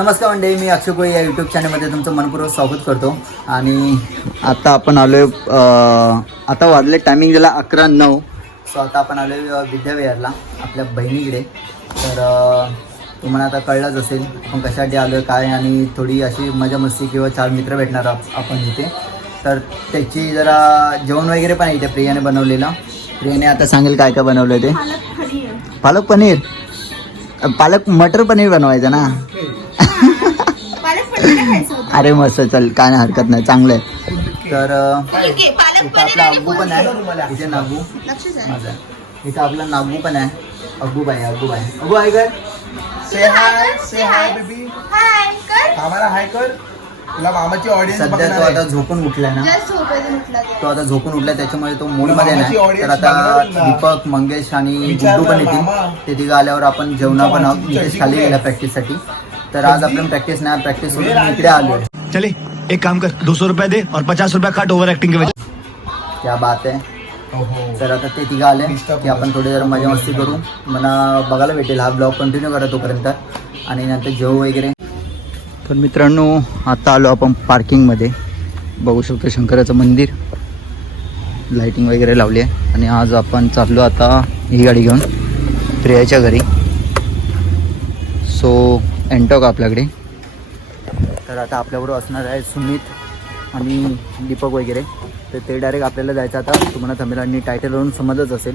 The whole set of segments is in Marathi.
नमस्कार मंडळी मी अक्षय कोळी या यूट्यूब चॅनलमध्ये तुमचं मनपूर्वक स्वागत करतो. आणि आता आपण आलो आहे आता वाजले टायमिंग दिला अकरा नऊ. सो आता आपण आलो आहे विद्याविहारला आपल्या बहिणीकडे. तर तुम्हाला आता कळलंच असेल आपण कशासाठी आलो आहे काय आणि थोडी अशी मजा मस्ती किंवा चार मित्र भेटणार आप- आपण इथे. तर त्याची जरा जेवण वगैरे पण आहे इथे प्रियाने बनवलेलं. प्रियाने आता सांगेल काय काय बनवलं ते. पालक पनीर. पालक मटर पनीर बनवायचं ना? अरे मस्त चल काय नाही हरकत नाही चांगलं आहे. तर इथं आपला अब्बू पण आहे. इथे नागू. माझा इथं आपला नागू पण आहे. अब्बूबाई अब्बूबाई. अब्बू आहे कर से हाय से हाय बेबी हाय, कर. आम्हाला हाय कर तुला मामाची ऑडियन्स सध्या तो आता झोपून उठलाय ना. तो. आता झोपून उठलाय त्याच्यामुळे तो मूडमध्ये नाही. तर आता. दीपक मंगेश आणि गुड्डू पण येतील. ते तिघं आल्यावर आपण जेवणा पण आहोत खाली गेला? प्रॅक्टिससाठी तर आज आपण प्रॅक्टिस नाही प्रॅक्टिस सोडून इकडे आलोय. चले एक काम कर दो सौ रुपया दे और पचास रुपया काट ओवर एक्टिंग के वजह क्या बात आहे हो, तर आता ते तिघं आले की आपण थोडी जरा मजा मस्ती करू. मला बघायला भेटेल हा ब्लॉग कंटिन्यू करा तोपर्यंत. आणि नंतर जेवू वगैरे. तर मित्रांनो आता आलो आपण पार्किंगमध्ये बघू शकतो शंकराचं मंदिर. लाइटिंग वगैरे लावली आहे. आणि आज आपण चाललो आता ही गाडी घेऊन प्रियाच्या घरी. सो एंटॉक आपल्याकडे. तर आता आपल्याबरोबर असणार आहे सुमित आणि दीपक वगैरे. तर ते डायरेक्ट आपल्याला जायचं आता. तुम्हाला थंबेला आणि टायटलवरून समजच असेल.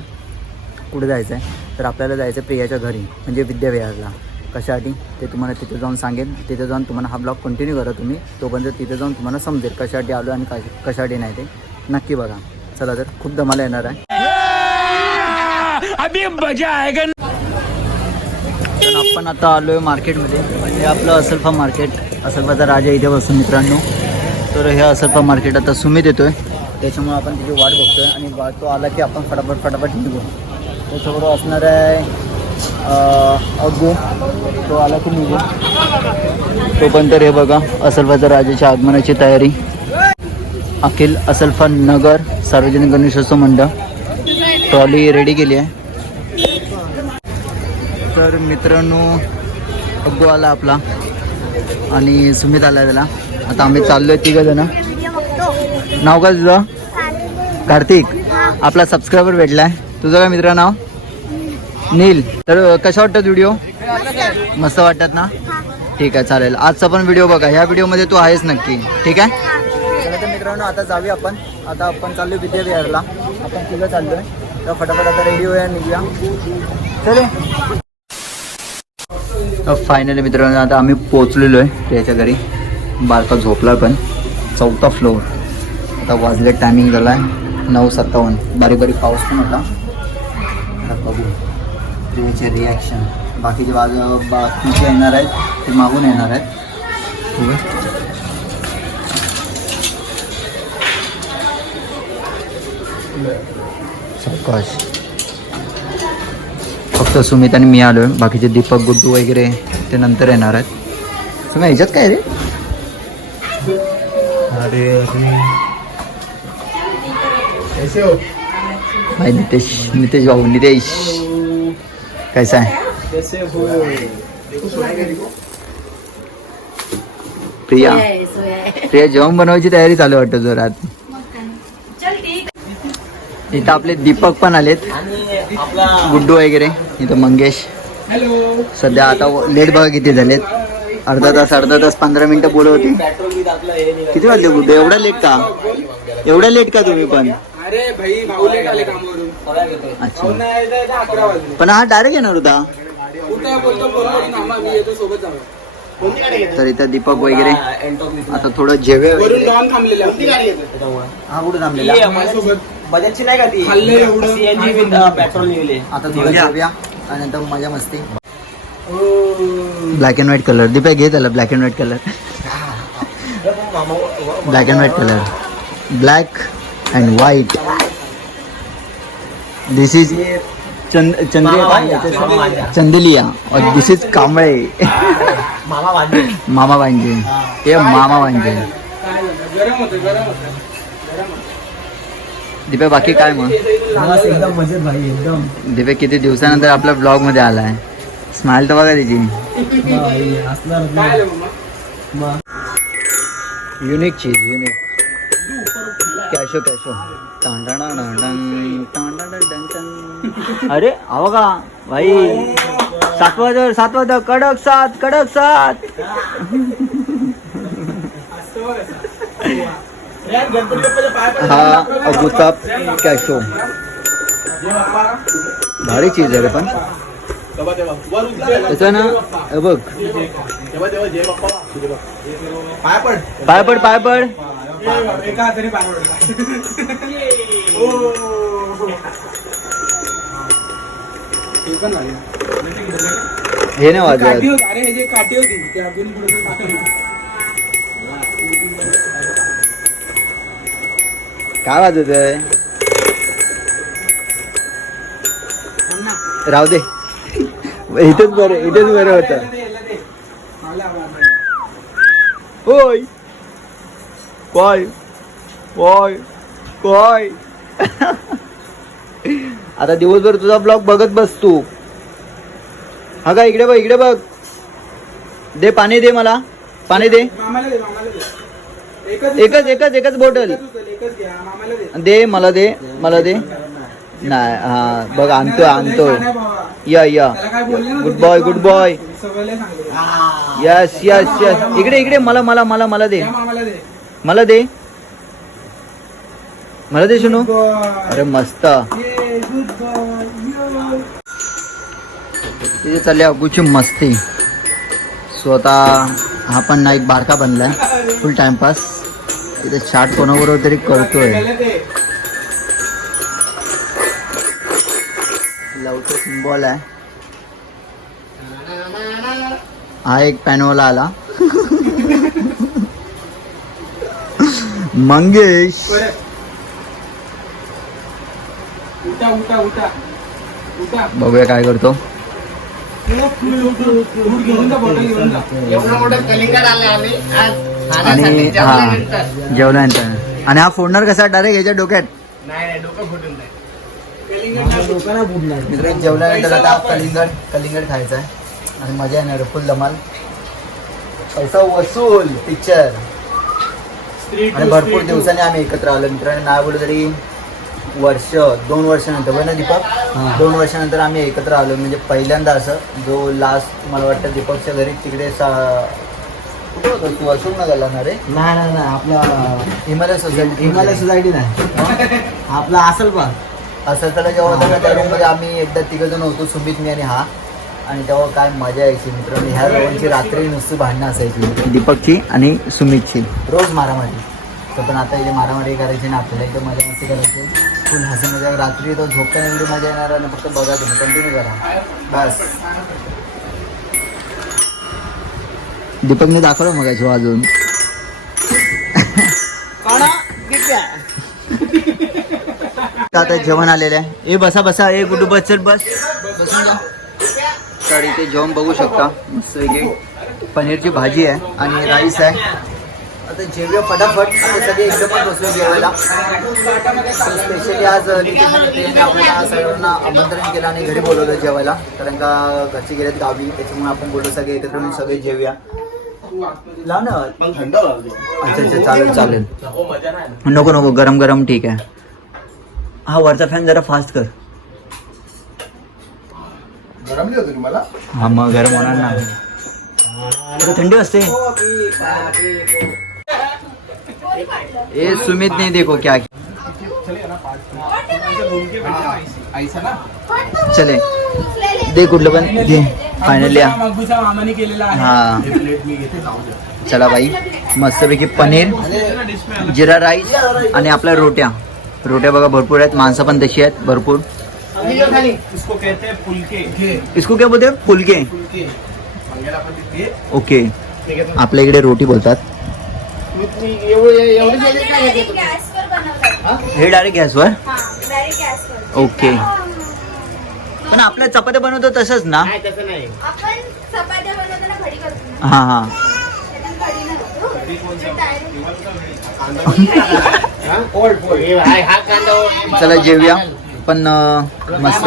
कुठे जायचं आहे तर आपल्याला जायचं आहे प्रियाच्या घरी म्हणजे विद्याविहारला. कशासाठी? ते तुम्हाला तिथे जाऊन सांगेन. तिथे जाऊन तुम्हाला हा ब्लॉग कंटिन्यू करा तुम्ही. तोपर्यंत तिथे जाऊन तुम्हाला समजेल कशासाठी आलो आणि कश कशासाठी नाही ते. नक्की बघा. चला तर खूप दमाला येणार आहे. अभी आपण आता आलो आहे मार्केटमध्ये. म्हणजे आपलं असलफा मार्केट असल्फाचा राजा इथे बसून मित्रांनो. तर हे असल्फा मार्केट आता सुमित आहे त्याच्यामुळे आपण त्याची वाट आहे आणि वा तो आला की आपण फटाफट फटाफट निघू. त्याच्याबरोबर असणार आहे अं, तो आला की निघू. तोपर्यंत हे बघा असलफाचा राजाच्या आगमनाची तयारी. अखिल असल्फा नगर सार्वजनिक गणेशोत्सव मंडळ. ट्रॉली रेडी केली आहे. तर मित्रांनो अब्बू आला आपला. आणि सुमित आला त्याला. आता आम्ही चाललोय तिघ जण नाव काय तुझं? कार्तिक. आपला सबस्क्रायबर भेटलाय. तुझं काय मित्र नाव? नील. तर कशा वाटतात व्हिडिओ मस्त वाटतात ना? ठीक आहे चालेल. आजचा पण व्हिडिओ बघा. ह्या व्हिडिओमध्ये तू आहेस नक्की. ठीक आहे? तर मित्रांनो आता जाऊया आपण. आता आपण चाललोय विद्याविहारला. आपण तिघं चाललोय. तर फटाफट आता रेडी होऊया निघूया. चले. फायनली मित्रांनो आता आम्ही पोचलेलो आहे त्याच्या घरी. बारका झोपला पण. चौथा फ्लोअर आता वाजले टायमिंग झाला आहे. नऊ सत्तावन्न. बारीक बारीक पाऊस पण होता. आता बघू. त्याचे रिॲक्शन बाकीचे बाजू बाकीचे येणार आहेत ते मागून येणार आहेत. बघू. सावकाश फक्त सुमित आणि मी आलोय. बाकीचे दीपक गुड्डू वगैरे ते नंतर येणार आहेत. सुमित ह्याच्यात काय रे? अरे हो. भाई नितेश नितेश भाऊ नितेश. कैसा आहे कैसे हो. देखो सुनाई देखो. प्रिया. प्रिया जेवण बनवायची तयारी चालू वाटतं जोरात. चल ठीक. इथं आपले दीपक पण आलेत. गुड्डू वगैरे इथं मंगेश. हॅलो. सध्या आता लेट बघा किती झालेत. अर्धा तास अर्धा तास पंधरा मिनिटं बोलत होती किती वाजले गुड्डू? एवढा लेट का? एवढा लेट का तुम्ही पण? अच्छा. पण हा डायरेक्ट येणार होता. तर इथं दीपक वगैरे. आता थोडं जेवे हा कुठे थांबलेला? बजाजची नाही का ती? खाल्ले एवढं. सीएनजी विथ पेट्रोल निघले आता थोडं जेवूया आणि नंतर मजा मस्ती. Black and white colour Deepak घे त्याला black and white colour black and white colour black and white this is Chand Chandaliya. और दिस इज कांबळे. मामा वांजे मामा वांजे हे. मामा वांजे गरम होतं गरम होतं दीपक बाकी काय मग? एकदम मजेत भाई एकदम. दीपक किती दिवसानंतर आपल्या ब्लॉग मध्ये आलाय. स्माइल तर बघा त्याची युनिक चीज़ युनिक कॅशो कॅशो अरे हवं का? भाई सातवा दर सातवा दर कडक सात कडक सात. हा अगुताब कॅशो. भारी चीज आहे रे पण. त्याचं ना बघ. पाय पड. पाय पड पाय पड. एका हाताने पाय पड हे नाही वाजत काय वाजत आहे? राहू दे. इथेच बरं इथेच बरं होतं. होय. काय काय काय आता दिवसभर तुझा ब्लॉग बघत बस तू. हा का इकडे बघ इकडे बघ. दे पाणी दे मला. पाणी दे. एकच एकच एकच बॉटल दे. दे मला दे मला दे. नाही हा बघ आहे बाबा. या या. Good boy good boy. Yes yes yes इकडे इकडे मला मला मला मला दे. द्या मामाला दे. मला दे. मला दे boy. अरे मस्त. तिथे चालली अगूची मस्ती. स्वतः हा पण ना एक बारका बनलाय. फुल टाइमपास तिथे चाट कोणाबरोबर तरी करतोय. लवकर सिम्बॉल आहे हा एक पॅनवाला आला मंगेश बघूया काय करतो एवढं मोठं कलिंगड आलं आम्ही आज आणि हा जेवल्यानंतर. आणि हा फोडणार कसा डायरेक्ट याच्या डोक्यात? नाही नाही डोकं फुटून नाही. मित्र जेवल्यानंतर आता कलिंगड कलिंगड खायचं आहे. आणि मजा येणार फुल धमाल. पैसा वसूल पिक्चर आणि भरपूर दिवसांनी आम्ही एकत्र आलो. मित्रांनी नाही बोलू तरी वर्ष दोन वर्षानंतर बरं ना दीपक? दोन वर्षानंतर आम्ही एकत्र आलो. म्हणजे पहिल्यांदा असं जो लास्ट मला वाटतं दीपकच्या घरी तिकडे सा- कुठे होतं तू अशोक नगरला ना रे? नाही नाही नाही आपला हिमालय सोसायटी हिमालय सोसायटी नाही. आपला असेल पण. असं त्याला जेव्हा होतं का त्या रूममध्ये आम्ही एकदा तिघ जण होतो सुमित मी आणि हा. आणि तेव्हा काय मजा यायची मित्रांनो. ह्या दोघांची रात्री नुसती भांडणं असायची. दीपकची आणि सुमितची. रोज मारामारी. तर पण आता इथे मारामारी करायची ना आपल्याला एकदम मजा मस्ती करायची. फुल हसी मजा. रात्री तो झोपताना एवढी मजा येणार आणि फक्त बघा तुम्ही. कंटिन्यू करा. बस. दीपकने दाखवलं मग वाजून आता जेवण आलेलं आहे. ए बसा बसा. ए गुडू बस चल बस. बसून जा. तर इथे जेवण बघू शकता. मस्त पनीरची भाजी आहे आणि राईस आहे. आता जेवूया फटाफट. आता सगळे एकदमच बसलो जेवायला. स्पेशली आज आपल्याला सर्वांना आमंत्रण केलं आणि घरी बोलवलं जेवायला. कारण का घरचे गेलेत गावी. त्याच्यामुळे आपण बोललो सगळे एकत्र सगळे जेवूया. लाव ना। अच्छा अच्छा चालेल चालेल। नको नको गरम गरम ठीक आहे हा वरचा फॅन जरा फास्ट कर। हा मग गरम होणार ना। आता थंडी असते। ए सुमित नहीं देखो क्या चले। दे कुठलं पण. दे. फायनली मगबूचा मामाने केलेला आहे. हा. चला बाई. मस्तपैकी पनीर जिरा राईस आणि आपल्या रोट्या. रोट्या बघा भरपूर आहेत. माणसं पण तशी आहेत. भरपूर. इसको कहते हैं फुलके इसको क्या बोलते हैं? फुलके. ओके आपल्या इकडे रोटी बोलतात. डायरेक्ट गॅसवर. बनवतात हे डायरेक्ट गॅसवर? हा डायरेक्ट गॅसवर. ओके पण आपल्या चपात्या बनवतो तसंच ना? नाही तसं नाही. आपण चपात्या बनवताना घडी करतो ना. हा हा. त्याच्यात घडी नव्हतो ते direct हे? हाय, हा कांदा चला जेवूया. पण अं, मस्त.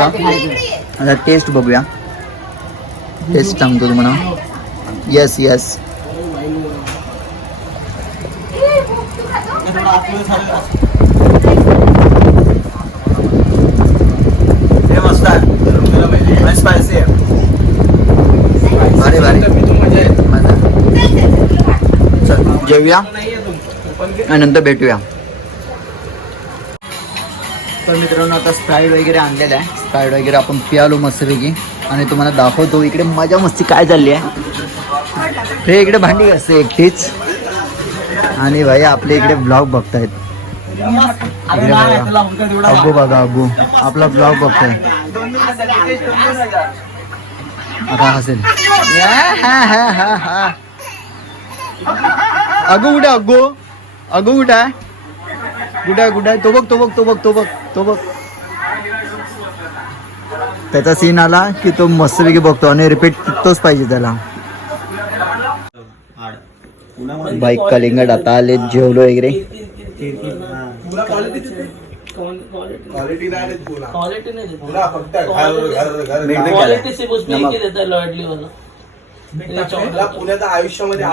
आता टेस्ट बघूया. टेस्ट सांगतो तुम्हाला. येस येस मस्त आहे स्पायसी आहे भारी भारी मजा. चल जेवूया. आणि नंतर भेटूया. तर मित्रांनो आता स्प्राईड वगैरे आणलेलं आहे. स्प्राईड वगैरे आपण पियालो मस्तपैकी आणि तुम्हाला दाखवतो इकडे मजा मस्ती काय चालली आहे. हे इकडे भांडी असते एकटीच. आणि भाई आपले इकडे ब्लॉग बघतायत. इकडे बघा. अगो बघा अगो आपला ब्लॉग बघताय. आता हसेल. अगो कुठे अगो. अगो कुठे आहे कुठे आहे कुठे आहे तो बघ तो बघ तो बघ तो बघ तो बघ. त्याचा सीन आला की तो मस्तपैकी बघतो आणि रिपीट तोच पाहिजे त्याला. बाईक कलिंगड आता आले जेवलो वगैरे. क्वालिटी नाही. देत पुन्हा क्वालिटी नाही देत. पुन्हा फक्त घर घर घर क्वालिटी से कुछ नहीं की देता लॉयडली वाला आयुष्यामध्ये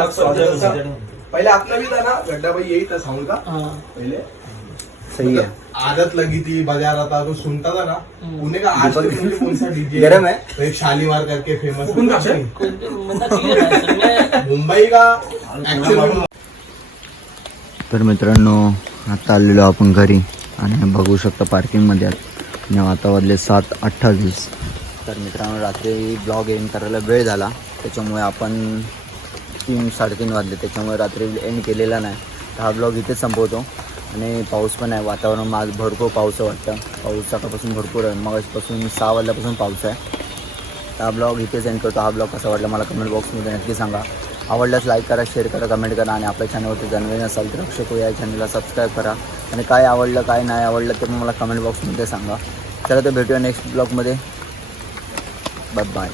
पहिले आपला भी था ना गड्डाबाई यही था का? हाँ. पहले. सही है आदत लगी थी बाजार आता तो सुनता था ना पुणे का आज तक मुझे कौन सा डीजे गरम है? तो एक शालीमार करके फेमस आहे. सर मैं मुंबई का? एक्चुअली तर मित्रांनो आता आलेलो आपण घरी. आणि बघू शकता पार्किंगमध्ये. आणि आता वाजले सात अठ्ठावीस तर मित्रांनो रात्री ब्लॉग एंड करायला वेळ झाला. त्याच्यामुळे आपण तीन साडेतीन वाजले. त्याच्यामुळे रात्री एंड केलेला नाही. तर हा ब्लॉग इथेच संपवतो. आणि पाऊस पण आहे. वातावरण आज भरपूर पाऊस वाटतं. पाऊस सकाळपासून भरपूर आहे. मगपासून सहा वाजल्यापासून पाऊस आहे. तर हा ब्लॉग इथेच एंड करतो. हा ब्लॉग कसा वाटला मला कमेंट बॉक्समध्ये नक्की सांगा. आवडल्यास लाईक करा शेअर करा कमेंट करा. आणि आपल्या चॅनलवरती जाणवे नसाल तर अक्षय या चॅनलला सबस्क्राईब करा. आणि काय आवडलं काय नाही आवडलं ते मला कमेंट बॉक्समध्ये सांगा. चला तर भेटूया नेक्स्ट ब्लॉगमध्ये बाय बाय